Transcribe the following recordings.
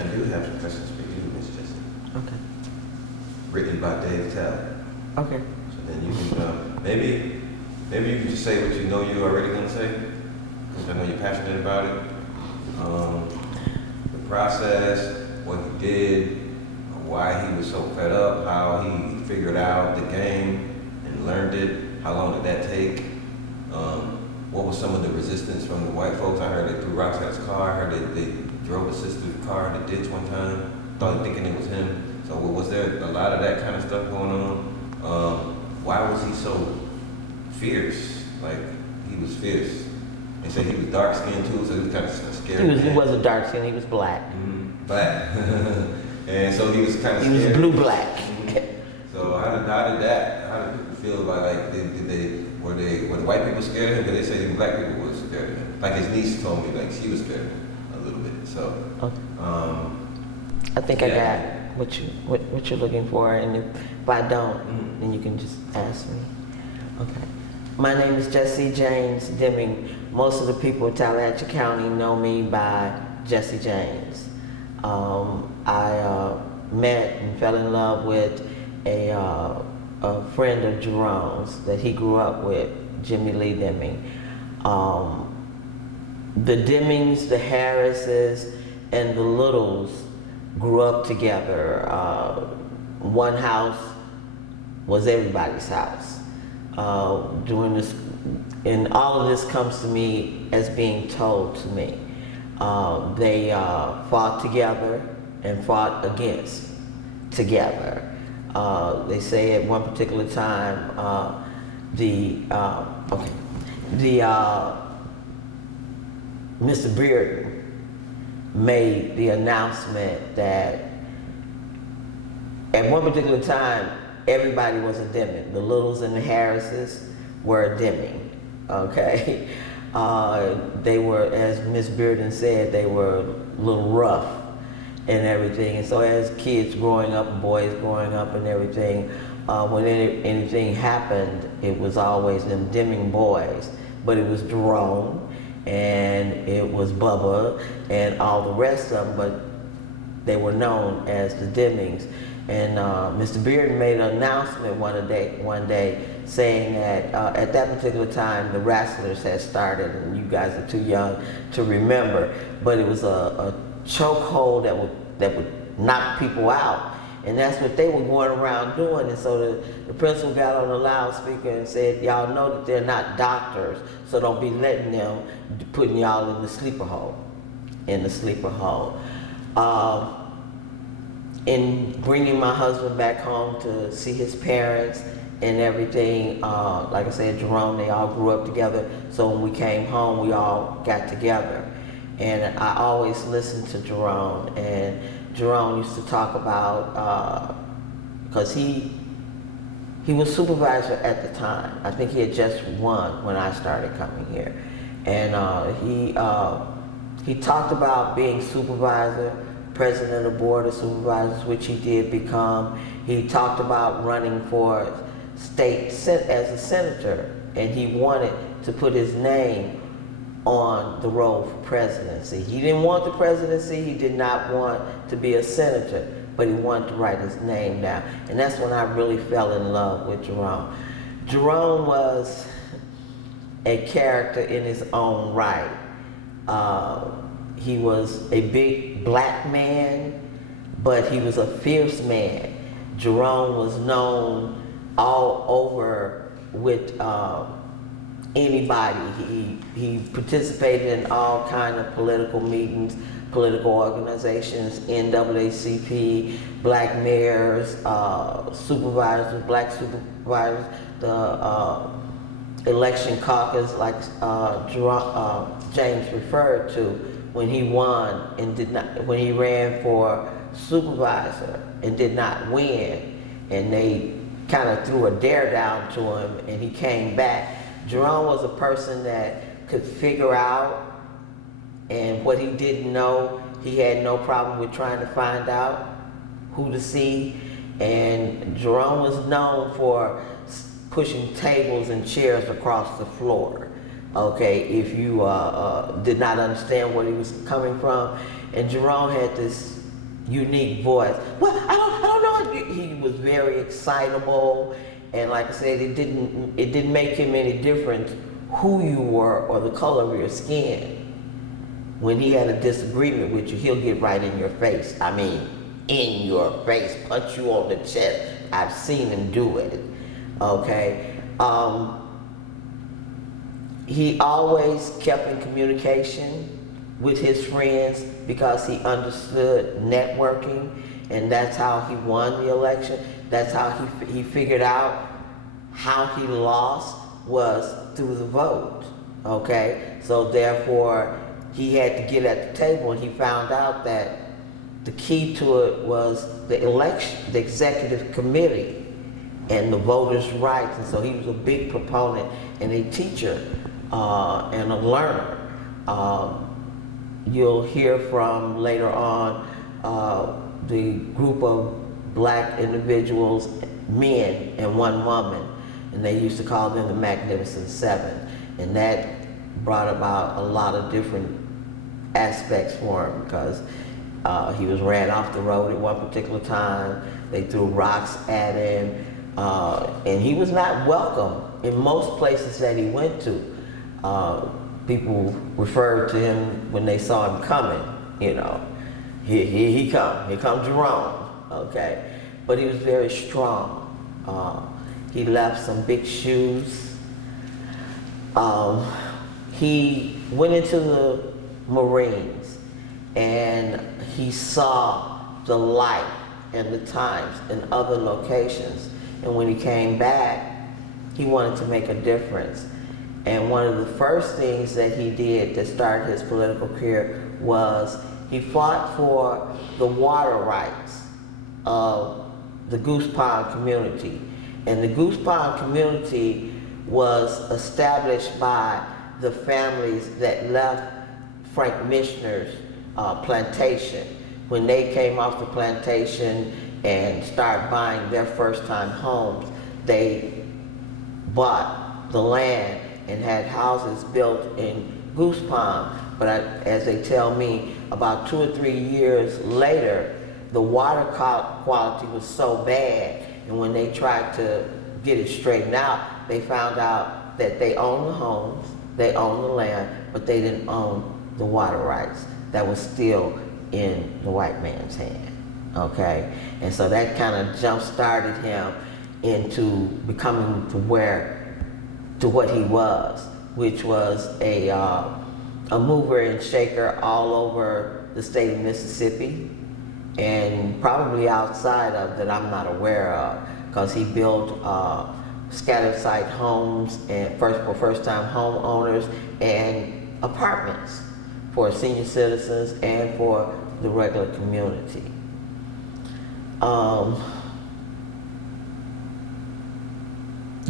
I do have some questions for you, Miss Jessie. Okay. Written by Dave Tell. Okay. So then you can, maybe you can just say what you know you're already going to say, because I know you're passionate about it. The process, what he did, why he was so fed up, how he figured out the game and learned it, how long did that take, what was some of the resistance from the white folks. I heard they threw rocks at his car, I heard they drove his sister's car in the ditch one time, thought thinking it was him. So was there a lot of that kind of stuff going on? Why was he so fierce? Like, he was fierce. They said he was dark skinned too, so he was kind of scary. He wasn't dark skinned, he was black. Mm-hmm. Black. And so he was kind of scared. He was blue-black. So how did people feel about, like, were the white people scared of him? Because they said even black people were scared of him. Like his niece told me, like, she was scared of him a little bit. So, I think I got what you're looking for, and if I don't, then you can just ask me. Okay. My name is Jessie Jaynes-Diming. Most of the people in Tallahatchie County know me by Jessie Jaynes. I met and fell in love with a friend of Jerome's that he grew up with, Jimmy Lee Diming. The Dimings, the Harrises, and the Littles grew up together. One house was everybody's house. During this, and all of this comes to me as being told to me. They fought together and fought against together. They say at one particular time, Mr. Bearden made the announcement that at one particular time, everybody was a Diming. The Littles and the Harrises were a Diming, okay? They were, as Miss Bearden said, they were a little rough and everything. And so as kids growing up, boys growing up and everything, when anything happened, it was always them Diming boys. But it was Jerome, and it was Bubba, and all the rest of them, but they were known as the Dimings. And Mr. Bearden made an announcement one day saying that at that particular time the Wrestlers had started, and you guys are too young to remember, but it was a chokehold that would knock people out, and that's what they were going around doing. And so the principal got on the loudspeaker and said, "Y'all know that they're not doctors, so don't be letting them putting y'all in the sleeper hole." In bringing my husband back home to see his parents and everything, like I said, Jerome, they all grew up together. So when we came home, we all got together. And I always listened to Jerome. And Jerome used to talk about, because he was supervisor at the time. I think he had just won when I started coming here. And he talked about being supervisor, president of the board of supervisors, which he did become. He talked about running for state as a senator, and he wanted to put his name on the roll for presidency. He didn't want the presidency, he did not want to be a senator, but he wanted to write his name down. And that's when I really fell in love with Jerome. Jerome was a character in his own right. He was a big black man, but he was a fierce man. Jerome was known all over with anybody. He participated in all kinds of political meetings, political organizations, NAACP, black mayors, supervisors, black supervisors, the election caucus, like James referred to, when he won and when he ran for supervisor and did not win, and they kind of threw a dare down to him and he came back. Jerome was a person that could figure out, and what he didn't know, he had no problem with trying to find out who to see. And Jerome was known for pushing tables and chairs across the floor. Okay, if you did not understand where he was coming from. And Jerome had this unique voice. Well, I don't know. He was very excitable, and like I said, it didn't make him any difference who you were or the color of your skin. When he had a disagreement with you, he'll get right in your face. I mean, in your face, punch you on the chest. I've seen him do it. Okay. He always kept in communication with his friends because he understood networking, and that's how he won the election. That's how he figured out how he lost was through the vote. Okay, so therefore he had to get at the table, and he found out that the key to it was the election, the executive committee, and the voters' rights. And so he was a big proponent and a teacher and a learner. You'll hear from later on the group of black individuals, men and one woman, and they used to call them the Magnificent Seven. And that brought about a lot of different aspects for him, because he was ran off the road at one particular time. They threw rocks at him, and he was not welcome in most places that he went to. People referred to him when they saw him coming, you know, here comes Jerome, okay? But he was very strong. He left some big shoes. He went into the Marines, and he saw the light and the times in other locations. And when he came back, he wanted to make a difference. And one of the first things that he did to start his political career was he fought for the water rights of the Goose Pond community. And the Goose Pond community was established by the families that left Frank Mishner's plantation. When they came off the plantation and started buying their first-time homes, they bought the land and had houses built in Goose Pond. But as they tell me, about 2 or 3 years later, the water quality was so bad, and when they tried to get it straightened out, they found out that they owned the homes, they owned the land, but they didn't own the water rights. That was still in the white man's hand, okay? And so that kind of jump-started him into becoming to what he was, which was a mover and shaker all over the state of Mississippi, and probably outside of that I'm not aware of, because he built scattered site homes and for first-time homeowners and apartments for senior citizens and for the regular community.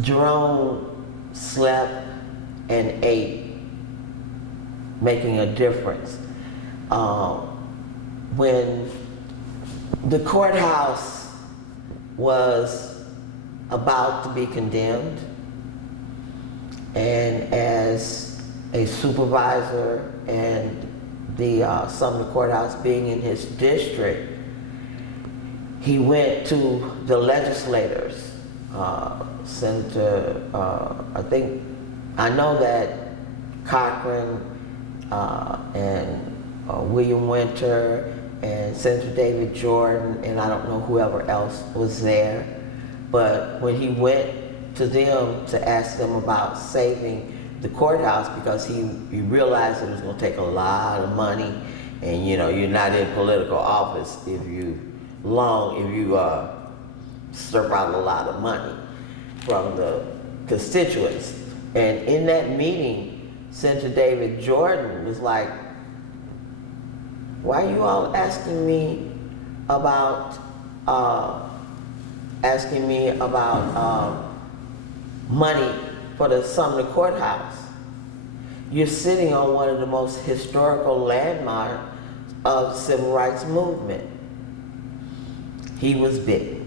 Jerome slept and ate, making a difference. When the courthouse was about to be condemned, and as a supervisor and the Sumner Courthouse being in his district, he went to the legislators, Senator, I know that Cochran and William Winter and Senator David Jordan, and I don't know whoever else was there, but when he went to them to ask them about saving the courthouse, because he realized it was going to take a lot of money, and you know, you're not in political office if you serve out a lot of money from the constituents. And in that meeting, Senator David Jordan was like, why are you all asking me about money for the Sumner Courthouse? You're sitting on one of the most historical landmarks of the civil rights movement. He was bitten.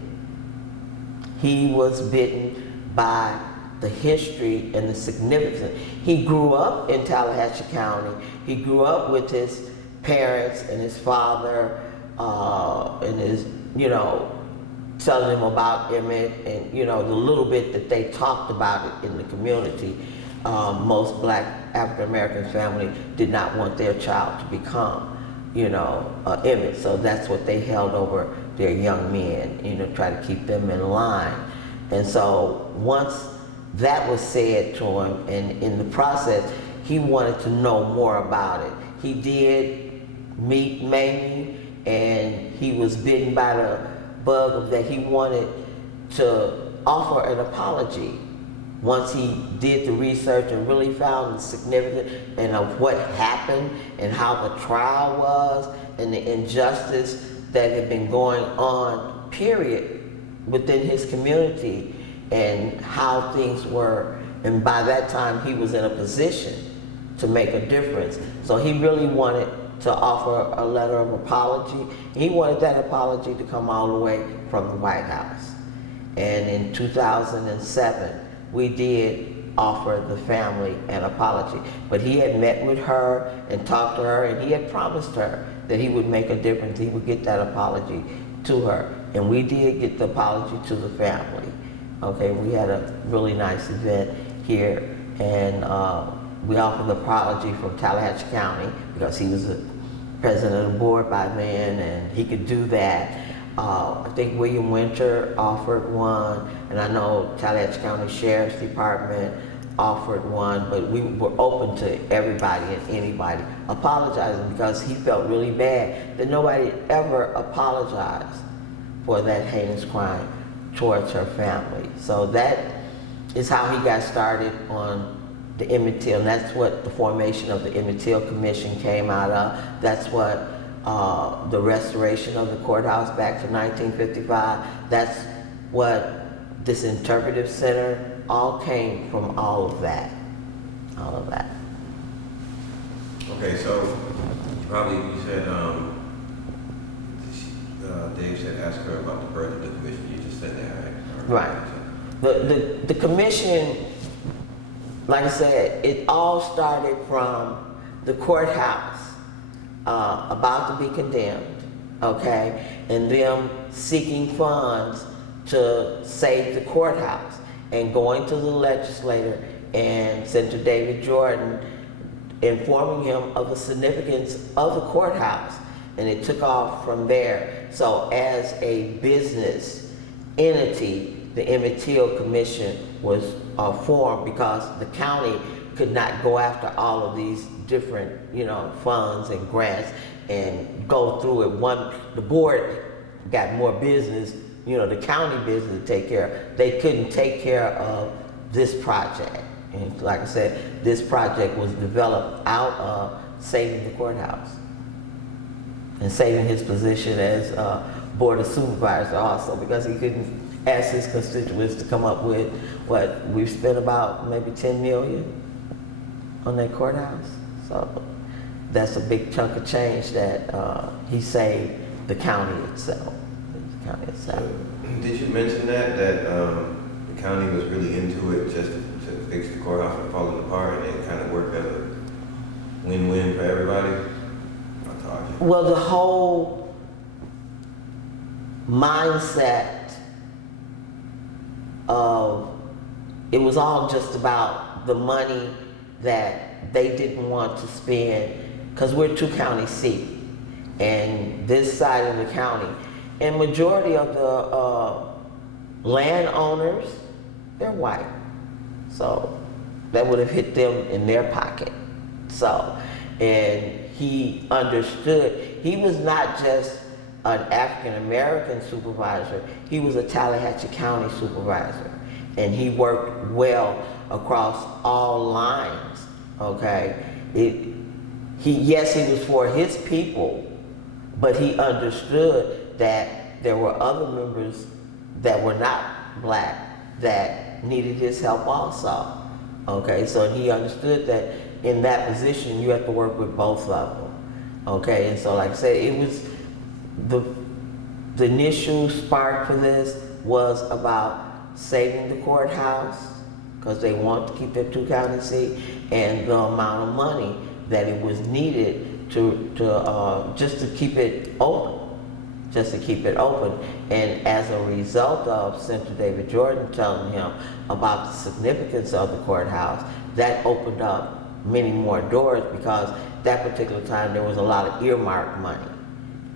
He was bitten by the history and the significance. He grew up in Tallahatchie County. He grew up with his parents and his father and is, you know, telling them about Emmett and, you know, the little bit that they talked about it in the community. Most black African American families did not want their child to become, you know, Emmett. So that's what they held over their young men, you know, try to keep them in line. And so once that was said to him, and in the process, he wanted to know more about it. He did meet Mamie, and he was bitten by the bug of that he wanted to offer an apology once he did the research and really found the significance and of what happened and how the trial was and the injustice that had been going on, period, within his community and how things were. And by that time, he was in a position to make a difference. So he really wanted to offer a letter of apology. He wanted that apology to come all the way from the White House. And in 2007, we did offer the family an apology. But he had met with her and talked to her, and he had promised her that he would make a difference. He would get that apology to her. And we did get the apology to the family. Okay, we had a really nice event here, and we offered the apology from Tallahatchie County because he was the president of the board by then, and he could do that. I think William Winter offered one, and I know Tallahatchie County Sheriff's Department offered one, but we were open to everybody and anybody apologizing because he felt really bad that nobody ever apologized for that heinous crime towards her family. So that is how he got started on the Emmett Till, and that's what the formation of the Emmett Till Commission came out of. That's what the restoration of the courthouse back to 1955, that's what this interpretive center all came from, all of that. Okay, so you said, Dave said ask her about the birth of the commission. You just said that, right? Right. The commission, like I said, it all started from the courthouse about to be condemned, okay, and them seeking funds to save the courthouse and going to the legislator and Senator David Jordan informing him of the significance of the courthouse, and it took off from there. So as a business entity, the Emmett Till Commission was formed because the county could not go after all of these different, you know, funds and grants and go through it. The board got more business, you know, the county business to take care of. They couldn't take care of this project. And like I said, this project was developed out of saving the courthouse and saving his position as board of supervisor also, because he couldn't ask his constituents to come up with what we've spent about maybe 10 million on that courthouse. So that's a big chunk of change that he saved the county itself. Did you mention that the county was really into it just to fix the courthouse from falling apart, and it kind of worked as a win-win for everybody? Well, the whole mindset of it was all just about the money that they didn't want to spend, because we're two county seats, and this side of the county, and majority of the landowners, they're white, so that would have hit them in their pocket. So, and he understood. He was not just an African American supervisor, he was a Tallahatchie County supervisor, and he worked well across all lines, okay? Yes, he was for his people, but he understood that there were other members that were not black that needed his help also, okay? So he understood that in that position, you have to work with both of them, okay? And so like I said, it was the initial spark for this was about saving the courthouse, because they want to keep their two county seat, and the amount of money that it was needed to just to keep it open, just to keep it open. And as a result of Senator David Jordan telling him about the significance of the courthouse, that opened up many more doors, because that particular time there was a lot of earmark money,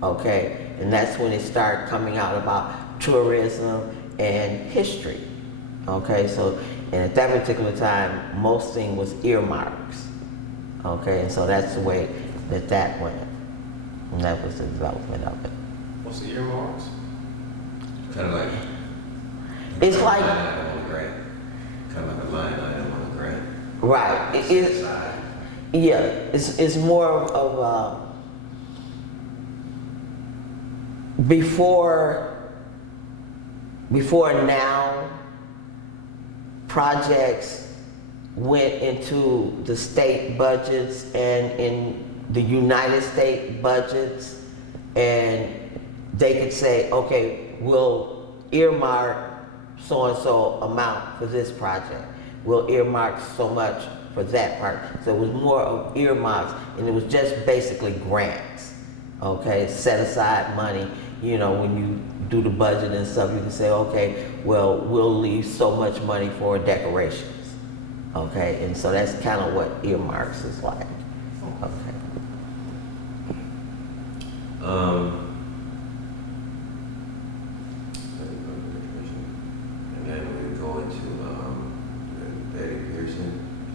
okay? And that's when it started coming out about tourism and history, okay? So, and at that particular time, most thing was earmarks, okay? And so that's the way that went. And that was the development of it. What's the earmarks? Kind of like. It's like. Line item on the grant. Kind of like a line item on the grant. Right. It's more of before now, projects went into the state budgets and in the United States budgets, and they could say, okay, we'll earmark so-and-so amount for this project. We'll earmark so much for that part. So it was more of earmarks, and it was just basically grants, okay? Set aside money, you know, when you do the budget and stuff, you can say, okay, well, we'll leave so much money for decorations, okay? And so that's kind of what earmarks is like, okay? And then we go into Betty Pearson.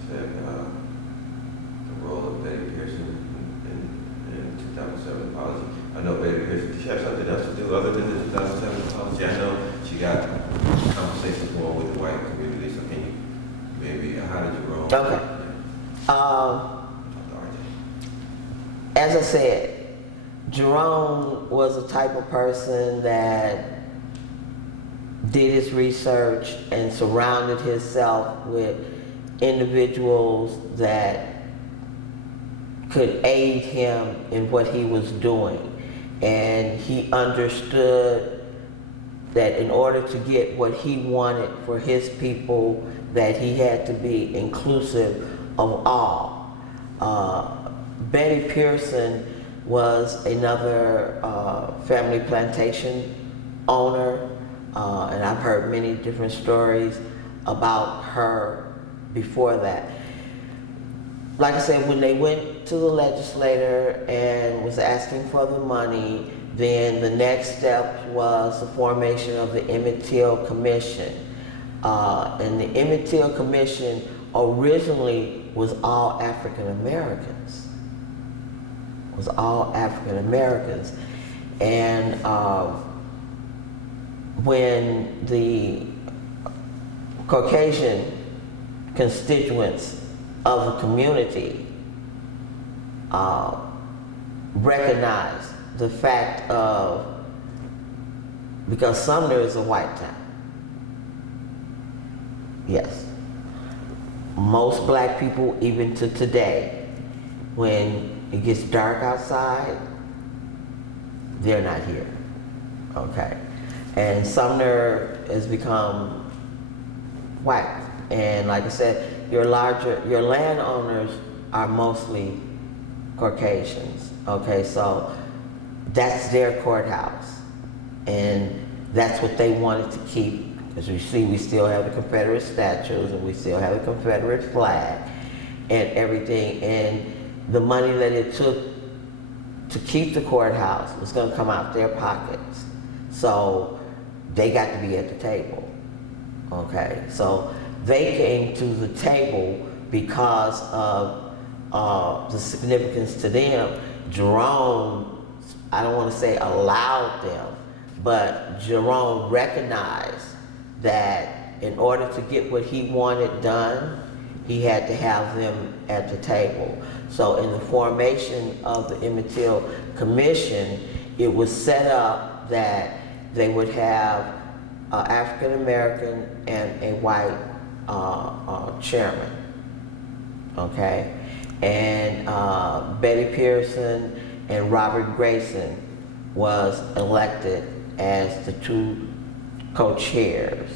Said the role of Betty Pearson in 2007 policy. I know Betty Pearson. Did she have something else to do other than the 2007 policy? I know she got conversations more with the white community. So can you maybe how did you roll? Okay. As I said, Jerome was a type of person that did his research and surrounded himself with individuals that could aid him in what he was doing. And he understood that in order to get what he wanted for his people, that he had to be inclusive of all. Betty Pearson was another family plantation owner, and I've heard many different stories about her before that. Like I said, when they went to the legislator and was asking for the money, then the next step was the formation of the Emmett Till Commission. And the Emmett Till Commission originally was all African Americans. Was all African Americans. And when the Caucasian constituents of the community recognized the fact of, because Sumner is a white town. Yes. Most black people, even to today, when it gets dark outside, they're not here, okay? And Sumner has become white. And like I said, your landowners are mostly Caucasians, okay? So that's their courthouse. And that's what they wanted to keep. As you see, we still have the Confederate statues and we still have the Confederate flag and everything. And the money that it took to keep the courthouse was going to come out their pockets. So they got to be at the table, okay? So they came to the table because of the significance to them. Jerome, I don't want to say allowed them, but Jerome recognized that in order to get what he wanted done, he had to have them at the table. So in the formation of the Emmett Till Commission, it was set up that they would have an African American and a white chairman, okay? And Betty Pearson and Robert Grayson was elected as the two co-chairs.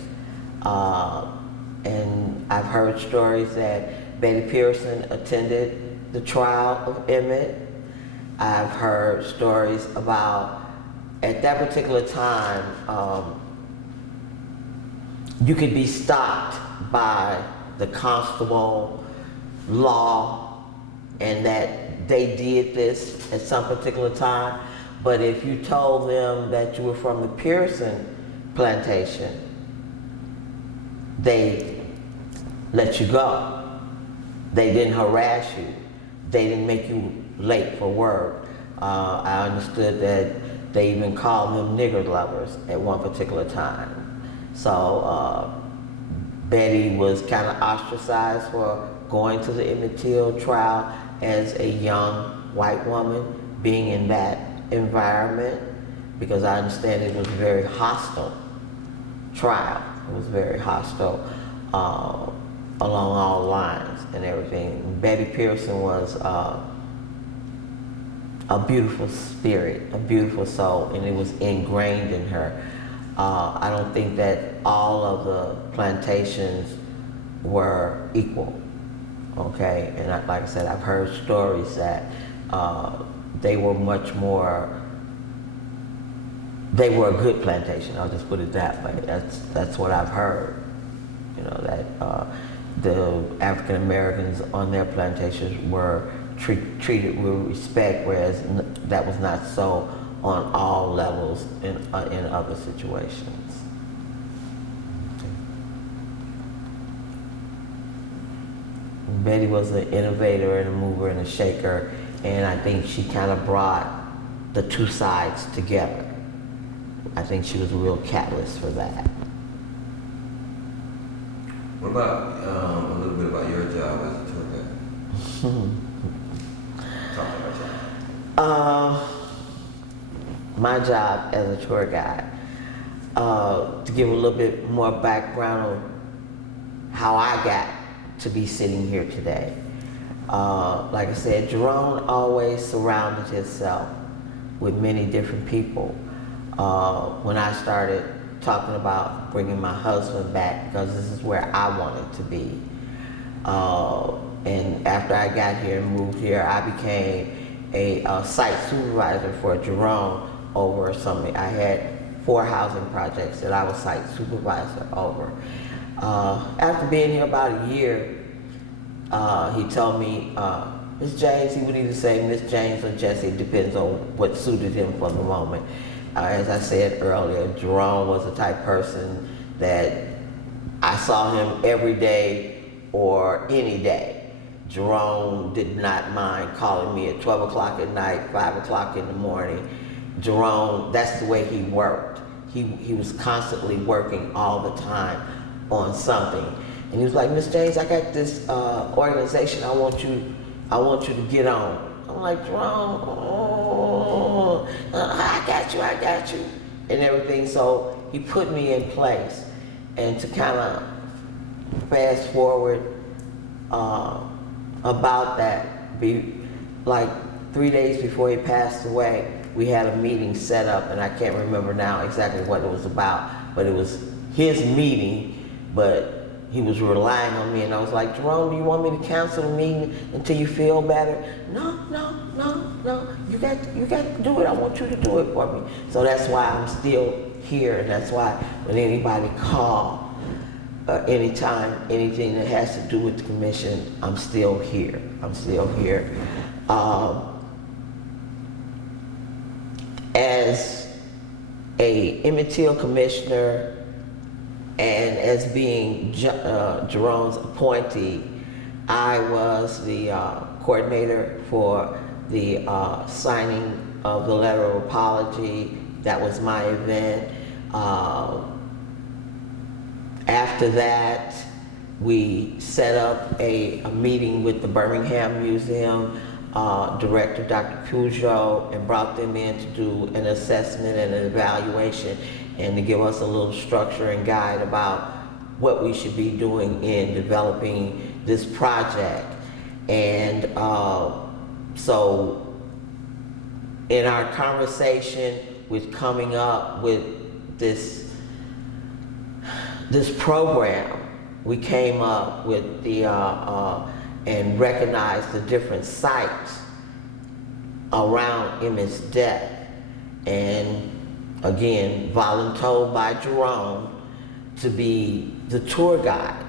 And I've heard stories that Betty Pearson attended the trial of Emmett. I've heard stories about at that particular time, you could be stopped by the constable, law, and that they did this at some particular time. But if you told them that you were from the Pearson plantation, they let you go. They didn't harass you. They didn't make you late for work. I understood that they even called them nigger lovers at one particular time. So Betty was kind of ostracized for going to the Emmett Till trial as a young white woman, being in that environment, because I understand it was a very hostile trial. It was very hostile along all lines and everything. Betty Pearson was a beautiful spirit, a beautiful soul, and it was ingrained in her. I don't think that all of the plantations were equal, okay? And like I said, I've heard stories that they were much more, they were a good plantation, I'll just put it that way. That's what I've heard, you know, that the African Americans on their plantations were treated with respect, whereas that was not so on all levels in other situations. Betty was an innovator and a mover and a shaker, and I think she kind of brought the two sides together. I think she was a real catalyst for that. What about a little bit about your job as a tour guide? Talk about your job. My job as a tour guide, to give a little bit more background on how I got to be sitting here today. Like I said, Jerome always surrounded himself with many different people. When I started talking about bringing my husband back, because this is where I wanted to be. And after I got here and moved here, I became a site supervisor for Jerome over something. I had 4 housing projects that I was site supervisor over. After being here about a year, he told me, Miss Jaynes, he would either say Miss Jaynes or Jessie, depends on what suited him for the moment. As I said earlier, Jerome was the type person that I saw him every day or any day. Jerome did not mind calling me at 12 o'clock at night, 5 o'clock in the morning. Jerome, that's the way he worked. He was constantly working all the time on something. And he was like, Miss Jaynes, I got this organization I want you to get on. I'm like, Jerome, I got you, and everything. So he put me in place. And to kind of fast forward about that, like 3 days before he passed away, we had a meeting set up, and I can't remember now exactly what it was about, but it was his meeting, but he was relying on me, and I was like, Jerome, do you want me to cancel the meeting until you feel better? No, you got to do it. I want you to do it for me. So that's why I'm still here, and that's why when anybody calls, anytime, anything that has to do with the commission, I'm still here. As a Emmett Till commissioner, and as being Jerome's appointee, I was the coordinator for the signing of the letter of apology. That was my event. After that, we set up a meeting with the Birmingham Museum director, Dr. Peugeot, and brought them in to do an assessment and an evaluation, and to give us a little structure and guide about what we should be doing in developing this project. And so in our conversation with coming up with this program, we came up with the and recognized the different sites around Emmett's death. And again, voluntold by Jerome to be the tour guide.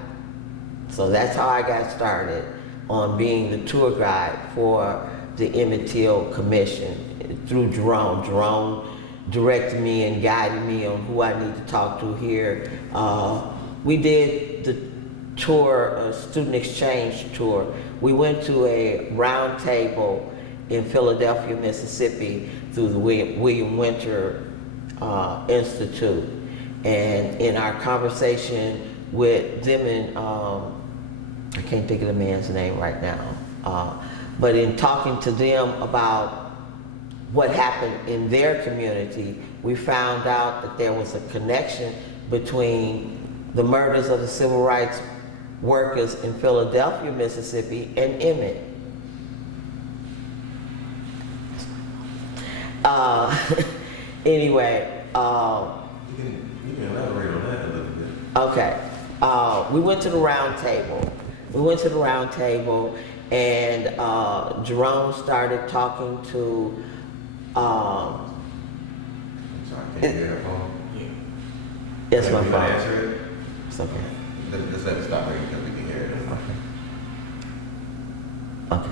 So that's how I got started on being the tour guide for the Emmett Till Commission through Jerome. Jerome directed me and guided me on who I need to talk to here. We did the tour, student exchange tour. We went to a round table in Philadelphia, Mississippi through the William Winter Institute. And in our conversation with them and I can't think of the man's name right now, but in talking to them about what happened in their community, we found out that there was a connection between the murders of the civil rights workers in Philadelphia, Mississippi, and Emmett. Anyway, you can elaborate on that a little bit. okay, we went to the round table. And Jerome started talking to. I'm sorry, can you hear her phone? Yeah. Yes, my You phone. want to answer it? It's okay. Let's let it stop right because we can hear it. Okay.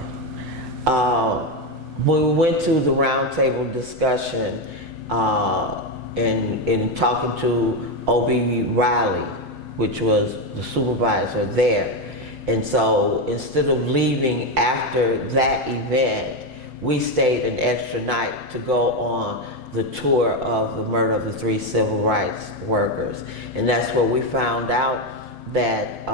When we went to the roundtable discussion and talking to O.B. Riley, which was the supervisor there, and so instead of leaving after that event, we stayed an extra night to go on the tour of the murder of the 3 civil rights workers. And that's where we found out that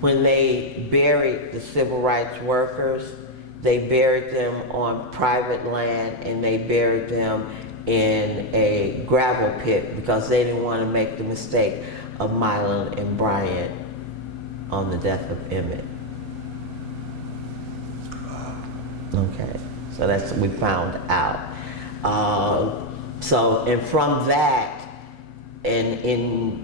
when they buried the civil rights workers, they buried them on private land and they buried them in a gravel pit because they didn't want to make the mistake of Milan and Bryant on the death of Emmett. Okay, so that's what we found out. And from that, and in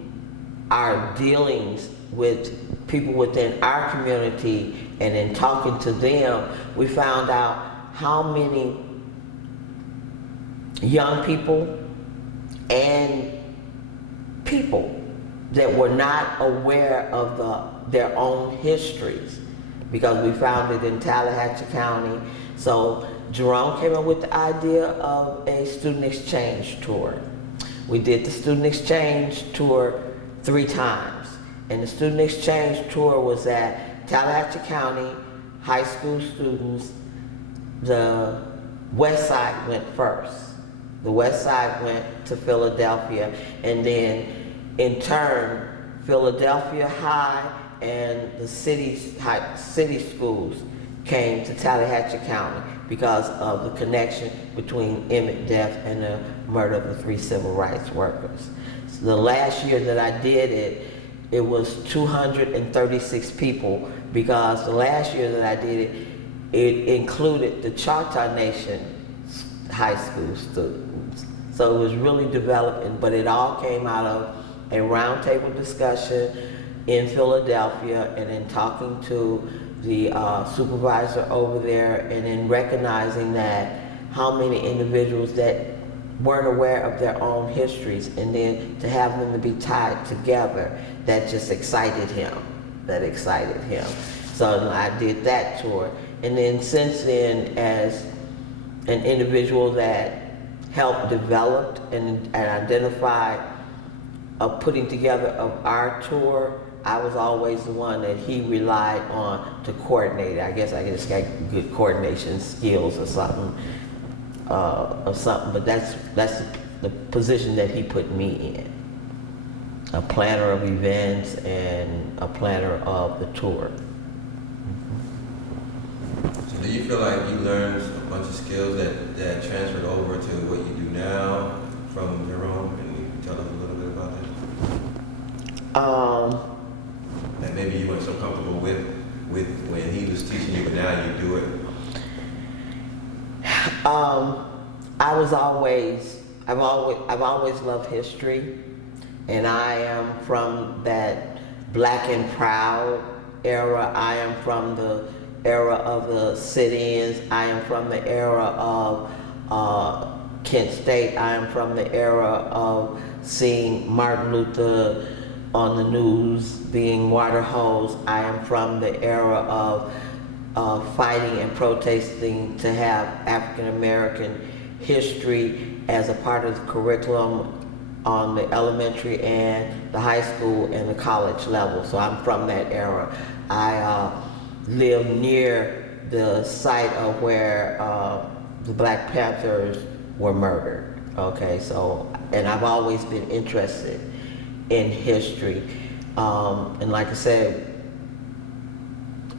our dealings with people within our community and in talking to them, we found out how many young people and people that were not aware of their own histories, because we found it in Tallahatchie County. So Jerome came up with the idea of a student exchange tour. We did the student exchange tour 3 times. And the student exchange tour was at Tallahatchie County high school students. The west side went first. The west side went to Philadelphia, and then in turn, Philadelphia High and the city schools came to Tallahatchie County because of the connection between Emmett death and the murder of the 3 civil rights workers. So the last year that I did it, it was 236 people, because the last year that I did it, it included the Choctaw Nation high school students. So it was really developing, but it all came out of a roundtable discussion in Philadelphia, and in talking to the supervisor over there, and in recognizing that how many individuals that weren't aware of their own histories, and then to have them to be tied together, that just excited him. So I did that tour. And then since then, as an individual that helped develop and identify putting together of our tour, I was always the one that he relied on to coordinate. I guess I just got good coordination skills or something, but that's the position that he put me in. A planner of events and a planner of the tour. So do you feel like you learned a bunch of skills that transferred over to what you do now from Jerome? Can you tell us a little bit about that? That maybe you weren't so comfortable with when he was teaching you, but now you do it. I've always loved history, and I am from that black and proud era. I am from the era of the sit-ins. I am from the era of Kent State. I am from the era of seeing Martin Luther on the news being water hosed. I am from the era of fighting and protesting to have African American history as a part of the curriculum on the elementary and the high school and the college level. So I'm from that era. I live near the site of where the Black Panthers were murdered. Okay, so, and I've always been interested in history. And like I said,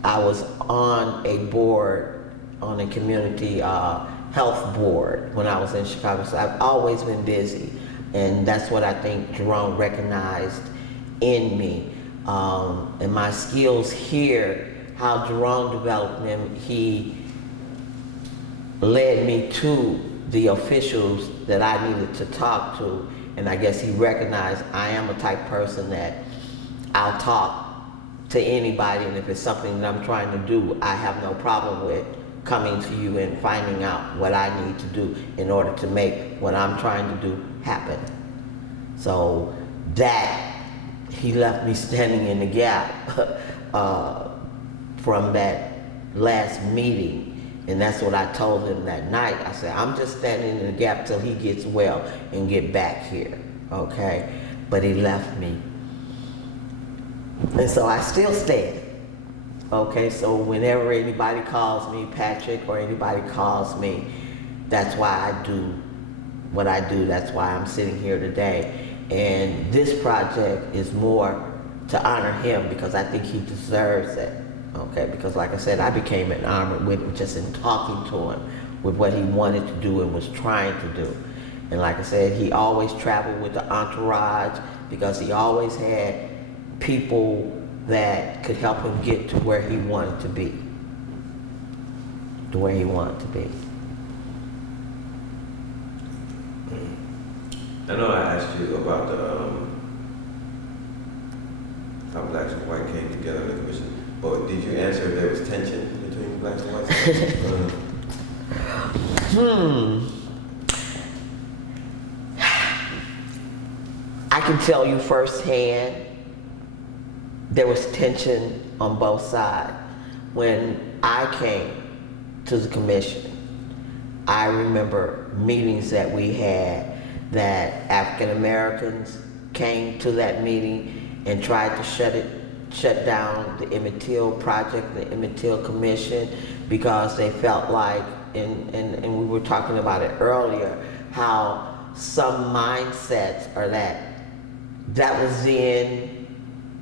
I was on a board, on a community health board when I was in Chicago. So I've always been busy. And that's what I think Jerome recognized in me. And my skills here, how Jerome developed them, he led me to the officials that I needed to talk to. And I guess he recognized I am a type person that I'll talk to anybody, and if it's something that I'm trying to do, I have no problem with coming to you and finding out what I need to do in order to make what I'm trying to do happen. So that, he left me standing in the gap from that last meeting. And that's what I told him that night. I said, I'm just standing in the gap till he gets well and get back here, okay? But he left me. And so I still stand. Okay, so whenever anybody calls me Patrick or anybody calls me, that's why I do what I do. That's why I'm sitting here today. And this project is more to honor him because I think he deserves it. Okay, because like I said, I became enamored with him just in talking to him, with what he wanted to do and was trying to do. And like I said, he always traveled with the entourage because he always had people that could help him get to where he wanted to be. To where he wanted to be. I know I asked you about the how blacks and white came together in the commission, but did you answer if there was tension between blacks and whites? I can tell you firsthand, there was tension on both sides. When I came to the commission, I remember meetings that we had that African Americans came to that meeting and tried to shut down the Emmett Till project, the Emmett Till Commission, because they felt like, and we were talking about it earlier, how some mindsets are that was in,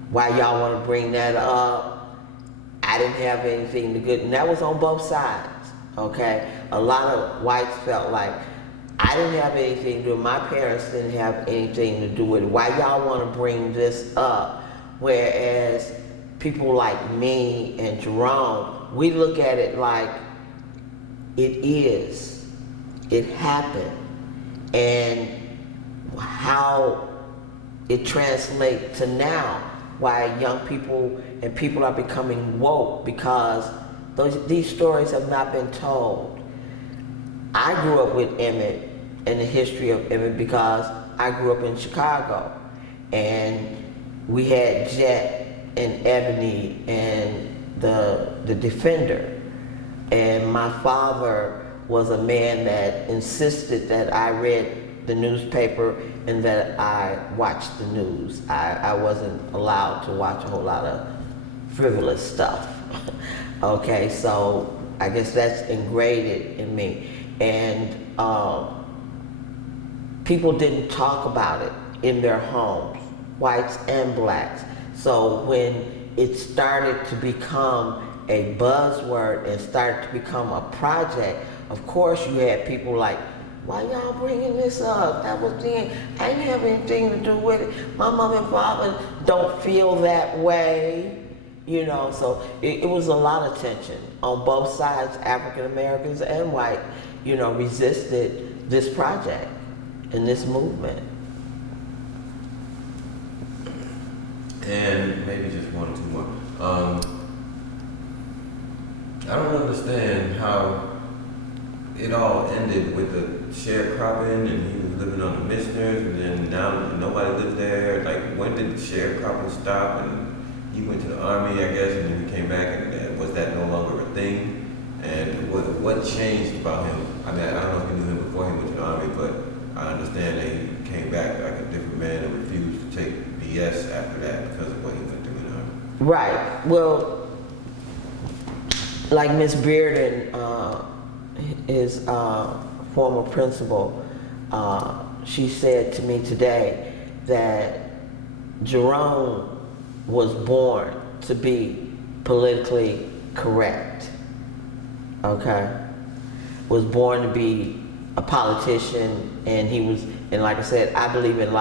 why y'all want to bring that up? I didn't have anything to good, and that was on both sides, okay? A lot of whites felt like, I didn't have anything to do, my parents didn't have anything to do with it. Why y'all want to bring this up? Whereas people like me and Jerome, we look at it like it is, it happened, and how it translates to now, why young people and people are becoming woke because these stories have not been told. I grew up with Emmett and the history of Emmett because I grew up in Chicago, and we had Jet and Ebony and the Defender, and my father was a man that insisted that I read the newspaper and that I watched the news. I wasn't allowed to watch a whole lot of frivolous stuff. Okay, so I guess that's ingrained in me. And people didn't talk about it in their homes, whites and blacks. So when it started to become a buzzword and started to become a project, of course you had people like, why y'all bringing this up? That was then, I didn't have anything to do with it. My mother and father don't feel that way, you know, so it was a lot of tension on both sides. African Americans and white, you know, resisted this project and this movement. And maybe just one or two more. I don't understand how it all ended with the sharecropping and he was living on the Missioners, and then now nobody lives there. Like, when did sharecropping stop? And he went to the army, I guess, and then he came back, and was that no longer a thing? And what changed about him? I mean, I don't know if you knew him before he went to the army, but I understand that he came back like a different man and refused to take BS after that because of what he went through in the army. Right. Well, like Miss Bearden, his former principal, she said to me today that Jerome was born to be politically correct. Okay? Was born to be a politician, and he was, and like I said, I believe in